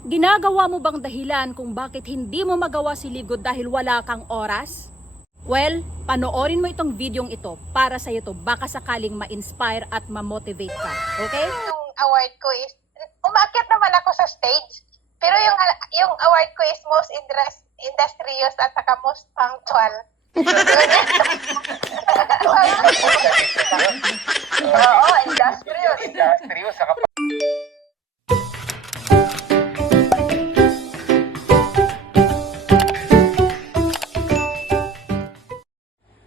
Ginagawa mo bang dahilan kung bakit hindi mo magawa si Live Good dahil wala kang oras? Well, panoorin mo itong videong ito para sa iyo to, baka sakaling ma-inspire at ma-motivate ka. Okay? Yung award ko is, umakyat naman ako sa stage, pero yung award ko is most industrious at saka most punctual. Oo, industrious. Industrious, saka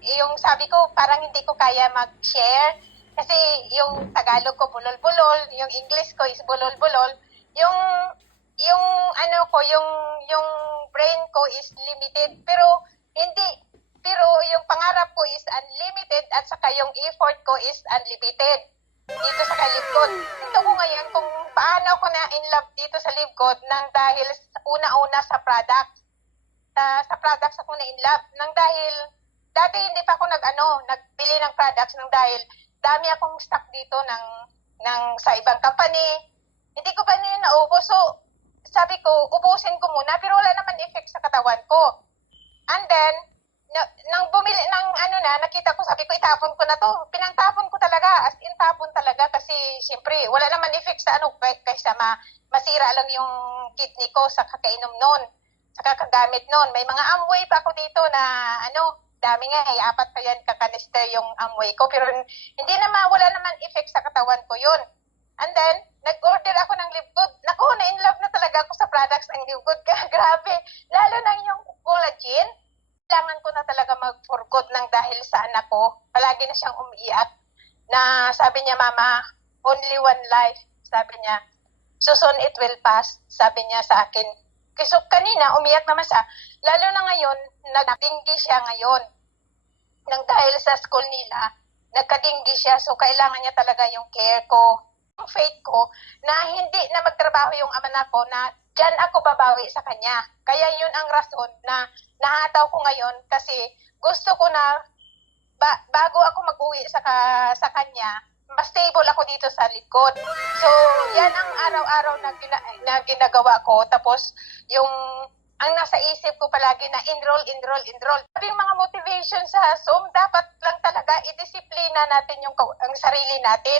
Yung sabi ko, parang hindi ko kaya mag-share kasi yung Tagalog ko bulol-bulol, yung English ko is bulol-bulol, yung ano ko, yung brain ko is limited, pero yung pangarap ko is unlimited at saka yung effort ko is unlimited dito sa Kalibkod. Ito ko ngayon kung paano ako na in love dito sa Libkod nang dahil una-una sa products. Sa products ako na in love nang dahil dati hindi pa ako nagbili ng products nang dahil dami akong stock dito ng sa ibang company. Hindi ko pa nila naubos. So, sabi ko, ubusin ko muna pero wala naman effect sa katawan ko. And then, nang bumili ng nakita ko, sabi ko, itapon ko na to. Pinangtapon ko talaga, as in tapon talaga kasi syempre, wala naman effect sa kaysa masira lang yung kidney ko sa kakainom nun, sa kakagamit nun. May mga amoy pa ako dito na dami nga, 4 pa yan kakanister yung amoy ko, pero hindi naman, wala naman effect sa katawan ko yun. And then, nag-order ako ng Live Good. Naku, na-in-love na talaga ako sa products ng Live Good. Grabe, lalo na yung collagen. Kailangan ko na talaga mag-for good nang dahil sa anak ko. Palagi na siyang umiiyak. Na sabi niya, Mama, only one life. Sabi niya, so soon it will pass. Sabi niya sa akin. Kasi kanina, umiyak naman siya. Lalo na ngayon, nagdinggi siya ngayon. Nang dahil sa school nila, nagkadinggi siya. So kailangan niya talaga yung care ko. Yung faith ko na hindi na magtrabaho yung ama ko na diyan ako babawi sa kanya. Kaya yun ang rason na nahataw ko ngayon kasi gusto ko na bago ako mag-uwi sa kanya, mas stable ako dito sa likod. So, yan ang araw-araw na ginagawa ko. Tapos, ang nasa isip ko palagi na enroll. Sabi yung mga motivation sa Zoom, dapat lang talaga i-disiplina natin ang sarili natin.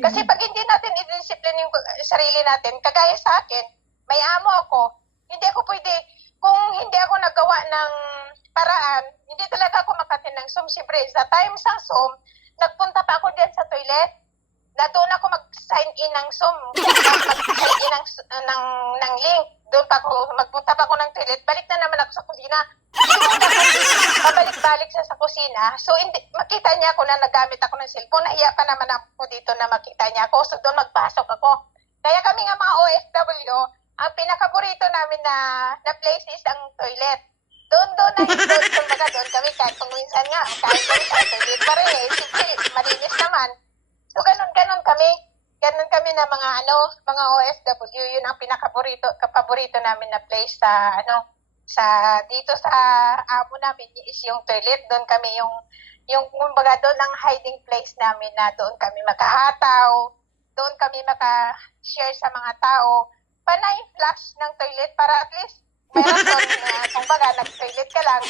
Kasi pag hindi natin i-disiplina yung sarili natin, kagaya sa akin, may amo ako, hindi ako pwede, kung hindi ako nagawa ng paraan, hindi talaga ako makatin ng Zoom. Siyempre, sa time sa Zoom, nagpunta pa ako diyan sa toilet, na doon ako mag-sign in ng Zoom, mag-sign in ng link. Doon pa ako, magpunta pa ako ng toilet, balik na naman ako sa kusina. Pabalik-balik sa kusina. So, makita niya ako na nagamit ako ng cellphone. Nahiya pa naman ako dito na makita niya ako. So, doon magpasok ako. Kaya kami nga mga OFW, ang pinakaborito namin na place is ang toilet. Doon kami kahit kung minsan nga, kahit kami sa toilet pa rin Siyempre, malinis naman. So, ganun kami. Ganun kami na mga OFW, yun ang paborito namin na place dito sa amo namin is yung toilet. Doon kami kumbaga doon ang hiding place namin na doon kami makahataw, doon kami maka-share sa mga tao. Panay flush ng toilet para at least meron doon kumbaga nag-toilet ka lang.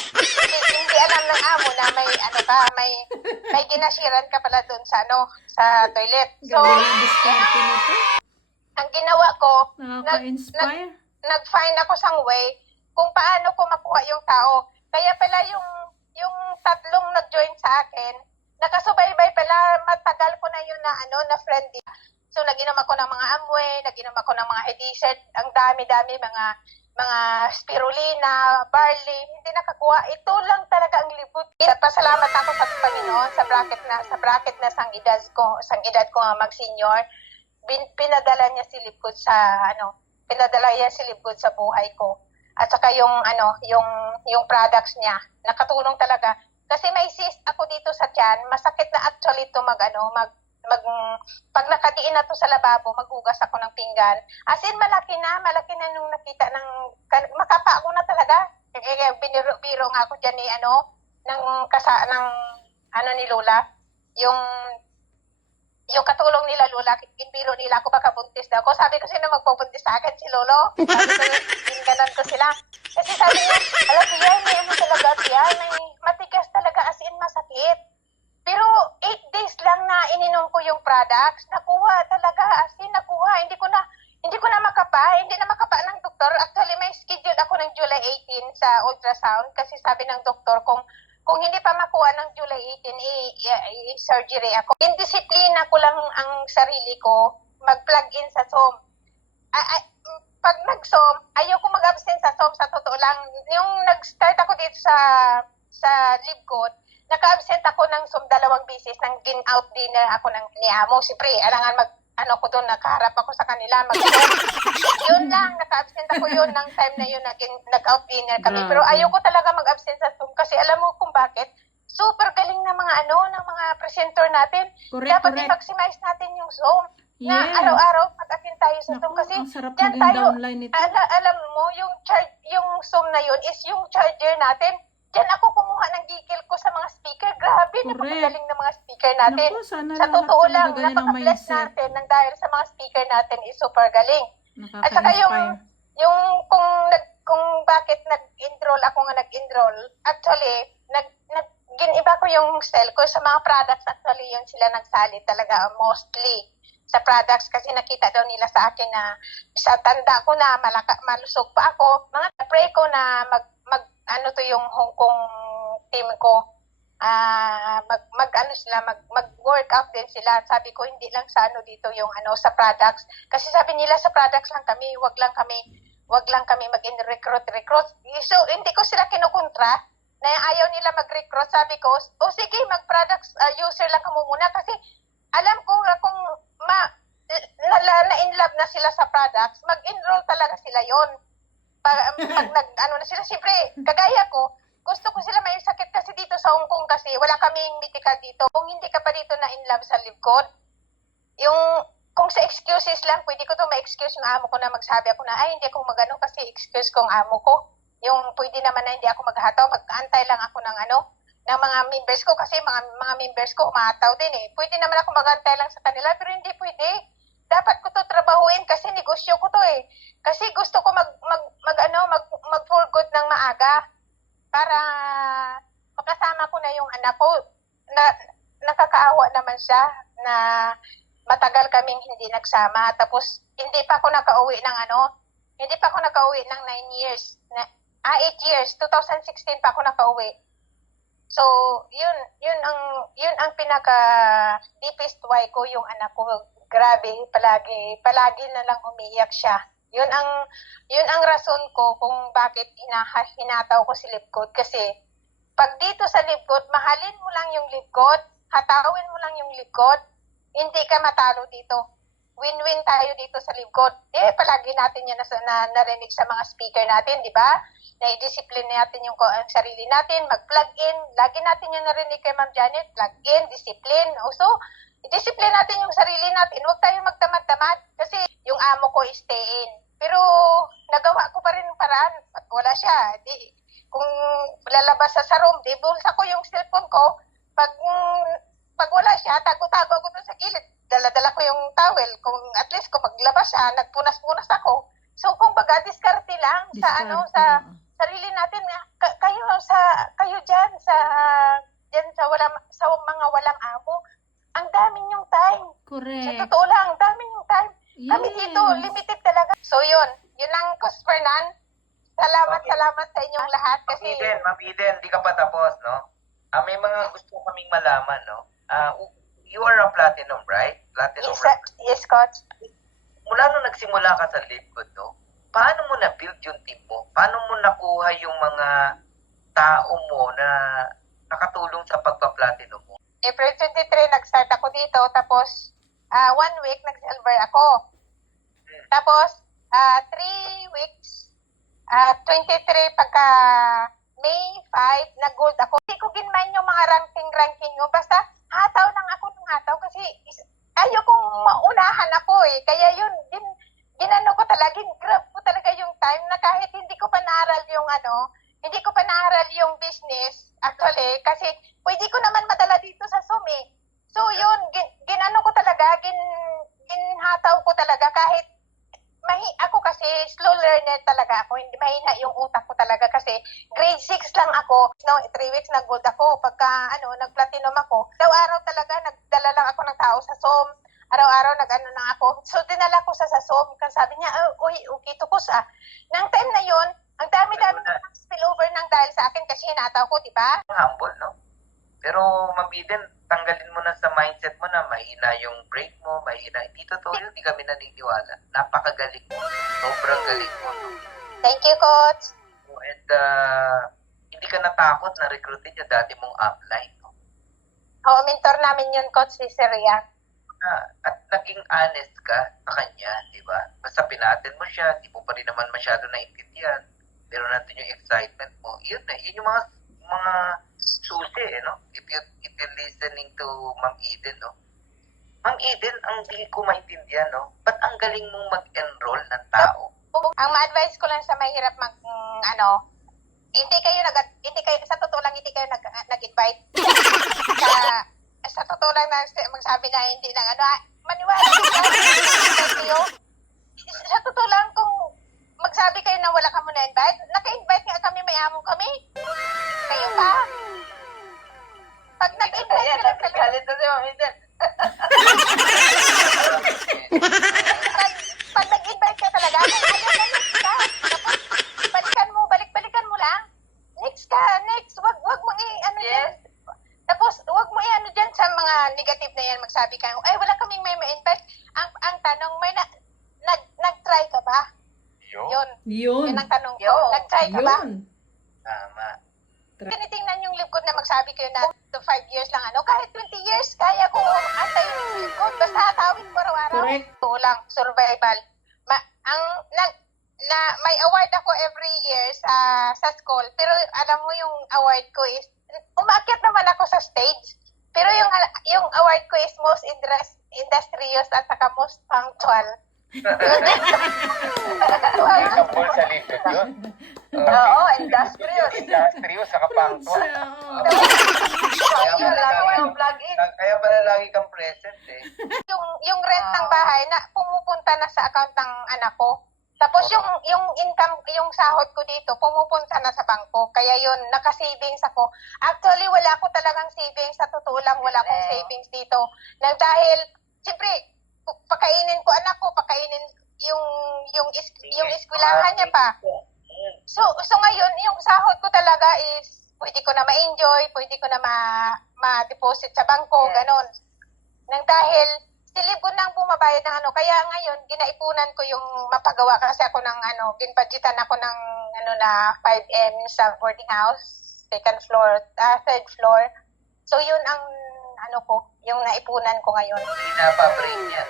Hindi alam ng amo na may ginashiran ka pala doon sa toilet. So, ang ginawa ko, Nakaka-inspire. nag-find ako sang way kung paano ko makuha yung tao. Kaya pala yung tatlong nag-join sa akin, nakasubaybay pala, matagal ko na yun na friendly. So, nag-inom ako ng mga Amway, nag-inom ako ng mga Hedisert, ang dami-dami, mga spirulina, barley, hindi nakakuha. Ito lang talaga ang libot. Pasalamat ako sa Panginoon sa bracket na sang edad ko nga mag-senior. Pinadala niya si Libgod sa buhay ko. At saka yung products niya, nakatulong talaga. Kasi may cyst ako dito sa tiyan, masakit na actually ito pag nakatiin na to sa lababo, maghugas ako ng pinggan. As in, malaki na nung nakita makapa ako na talaga. Biniro nga ako dyan ni Lola. yung katulong nila Lola, ginbiro nila ako baka buntis daw ako. Sabi ko, sino magpubuntis sa akin? Si Lolo. Sabi ko, ganon ko sila. Kasi sabi niya, alam Tia, may ano talaga Tia, may matigas talaga as in masakit. Pero 8 days lang na ininom ko yung products, nakuha talaga, as in nakuha. Hindi ko na makapa ng doktor. Actually, may schedule ako ng July 18 sa ultrasound kasi sabi ng doktor kung hindi pa makuha ng July 18, i-surgery ako. Indisiplina ko lang ang sarili ko, mag-plug in sa SOM. Pag nag-SOM, ayoko mag-absent sa SOM, sa totoo lang. Yung nag-start ako dito sa Libcod, naka-absent ako ng SOM 2 beses, nang in-out dinner ako ni Amo. Siyempre, alangan ko doon, nakaharap ako sa kanila, yun lang, naka-absent ako yun, ng time na yun, nag-out dinner kami. Pero ayoko talaga mag-absent sa SOM kasi alam mo kung bakit? Super galing ng mga presenter natin. Dapat i-maximize natin yung SOM. Na araw-araw pag-attend tayo sa SOM kasi ang sarap dyan maging tayo, downline nito. alam mo, yung SOM na yun is yung charger natin. Diyan ako kumuha ng gigil ko sa mga speaker. Grabe, napakagaling ng mga speaker natin. Naku, sana Sa lahat totoo talaga lang, ganyan ang napaka-bless mindset. natin ng dahil sa mga speaker natin is super galing. At saka yung kung bakit nag-enroll ako nga nag-enroll, actually, giniba ko yung cell ko sa mga products. Actually, yun sila nagsalit talaga mostly sa products kasi nakita daw nila sa akin na sa tanda ko na malusog pa ako. Pray ko na yung Hong Kong team ko, mag-workout din sila. Sabi ko, hindi lang sa dito yung sa products. Kasi sabi nila sa products lang kami, wag lang kami mag-recruit. So, hindi ko sila kinukontra na ayaw nila mag-recruit. Sabi ko, sige, mag-products user lang kamo muna kasi alam ko kung na-in love na sila sa products, mag-enroll talaga sila yon. Pag na sila, siyempre, kagaya ko, gusto ko sila may sakit kasi dito sa Hong Kong kasi wala kaming medical dito. Kung hindi ka pa dito na in love sa Libcod, kung sa excuses lang, pwede ko to ma-excuse yung amo ko na magsabi ako na, ay, hindi ako magano kasi excuse kong amo ko. Yung pwede naman na hindi ako maghataw, mag-antay lang ako ng ng mga members ko kasi mga members ko umataw din eh. Pwede naman ako mag-antay lang sa kanila pero hindi pwede. Dapat ko to trabahuin kasi negosyo ko to eh. Kasi gusto ko mag-for good ng maaga para makasama ko na yung anak ko. Nakakaawa naman siya na matagal kaming hindi nagsama. Tapos hindi pa ako nakauwi ng 9 years. 8 years. 2016 pa ako nakauwi. So, yun ang pinaka deepest why ko yung anak ko. Grabe, palagi na lang umiiyak siya. Yun ang rason ko kung bakit hinataw ko si Libcod kasi pag dito sa Libcod, mahalin mo lang yung Libcod, hatawin mo lang yung Libcod, hindi ka matalo dito. Win-win tayo dito sa Libcod. Palagi natin yan narinig sa mga speaker natin, di ba? Na-discipline natin yung sarili natin, mag-plug in. Lagi natin yung narinig kay Ma'am Janet, plug in, discipline. Also, i-discipline natin yung sarili natin. Huwag tayo magtamad-tamad kasi yung amo ko stay in. Pero nagawa ko pa rin ng paraan at wala siya. Kung lalabas sa room, bulsa ko yung cellphone ko. Pag wala siya, tago-tago ako doon sa gilid. Dala-dala ko yung towel. Kung at least kung maglabas siya, nagpunas-punas ako. So kung baga diskarte lang sa sarili natin, kayo diyan sa mga walang amo. Ang dami yung time. Correct. Sa totoo lang, ang dami yung time. Yes. Kami dito, limited talaga. So yun lang, Cos Fernan. Salamat sa inyong lahat. Kasi Ma'am Eden, di ka pa tapos, no? May mga gusto kaming malaman, no? You are a platinum, right? Platinum. yes, Coach. Mula nung nagsimula ka sa Libcod, no? Paano mo na-build yung team mo? Paano mo nakuha yung mga tao mo na nakatulong sa pagpa-platinum mo? April 23, nag-start ako dito. Tapos, 1 week, nag-silver ako. Tapos, 3 weeks, 23, pagka May 5, nag-gold ako. Hindi ko ginmain yung mga ranking nyo. Basta, hataw lang ako ng hataw kasi ayokong maunahan ako eh. Kaya yun, ginano ko talaga, grab ko talaga yung time na kahit hindi ko pa naaral yung business, actually, kasi pwede ko naman madala dito sa SOM eh. So yun, ginano ko talaga, ginhataw ko talaga kahit ako kasi slow learner talaga ako, hindi mahina yung utak ko talaga kasi grade 6 lang ako, no, 3 weeks nag-gold ako, pagka nag-platinum ako, araw-araw talaga nagdala lang ako ng tao sa SOM, araw-araw nag-ano lang ako, so dinala ko sa SOM, kasi sabi niya, uy, okay to kus nang time na yun, ang dami-dami na spillover ng dahil sa akin kasi hinataw ko, di ba? Humble, no? Pero, Ma'am Eden, tanggalin mo na sa mindset mo na mahina yung brain mo, mahina. Hindi totoo yun, hindi kami naniniwala. Napakagaling mo. Sobrang galing mo. No? Thank you, Coach. And hindi ka natakot na recruitin yung dati mong upline. No? Oo, mentor namin yun, Coach, si Sir Rian. At naging honest ka sa kanya, di ba? Basta pinatin mo siya, di mo pa rin naman masyado naintindihan. Pero natin yung excitement mo. Yun na, yun yung mga susi, no? If you're listening to Ma'am Eden, no? Ma'am Eden, ang di ko maintindihan, no? Ba't ang galing mong mag-enroll ng tao? Ang ma-advise ko lang sa mahirap hindi kayo sa totoo lang hindi kayo nag-invite. sa totoo lang magsabi na hindi lang maniwala kayo. Sa totoo lang kung magsabi kayo na wala ka mo na-invite, naka-invite nga kami, may amo kami. Kayo pa. Pag nag-invite ka lang talaga. Galit na si Ma'am Eden. Pag nag-invite ka talaga, ayaw na next ka. Tapos, balik-balikan mo lang. Next ka, next. Wag mo dyan. Tapos, wag mo dyan sa mga negative na yan. Magsabi ka, ay, wala kaming may ma-invite. Ang tanong, nag-try ka ba? Yun. Yun ang tanong ko. Nag-try ka ba? Tama. Tinitingnan yung likod na magsabi kayo na to 5 years lang kahit 20 years, kaya ko antayin yung likod. Basta hatawin ko araw-araw. Correct. Ito lang, survival. May award ako every year sa school, pero alam mo yung award ko is, umakyat naman ako sa stage, pero yung award ko is most industrious at saka most punctual. Example sa likod yun. Oo, industrious. Industrious, saka punctual. Kaya pala lagi kang present eh. Yung rent ng bahay na pumupunta na sa account ng anak ko. Tapos yung income, yung sahod ko dito, pumupunta na sa bangko. Kaya yun, naka-savings ako. Actually, wala ko talagang savings. Sa totoo lang, wala akong savings dito. Dahil, siyempre, pakainin ko anak ko, pakainin yung eskwelahan niya pa. So ngayon, yung sahod ko talaga is, pwede ko na ma-enjoy, pwede ko na ma-deposit sa bangko, ganon. Dahil, silib ko nang bumabayad ng kaya ngayon, ginaipunan ko yung mapagawa kasi ako ng binbudgetan ako ng na 5M sa boarding house, third floor. So yun ang ko, yung naipunan ko ngayon. Mahina pa brain yan.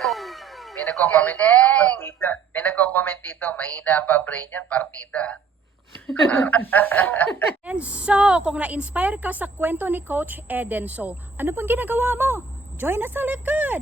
May nagko-comment dito, partida. May nagko-comment dito, mahina pa brain yan, partida. And so, kung na-inspire ka sa kwento ni Coach Eden, so, ano pang ginagawa mo? Join us sa likod!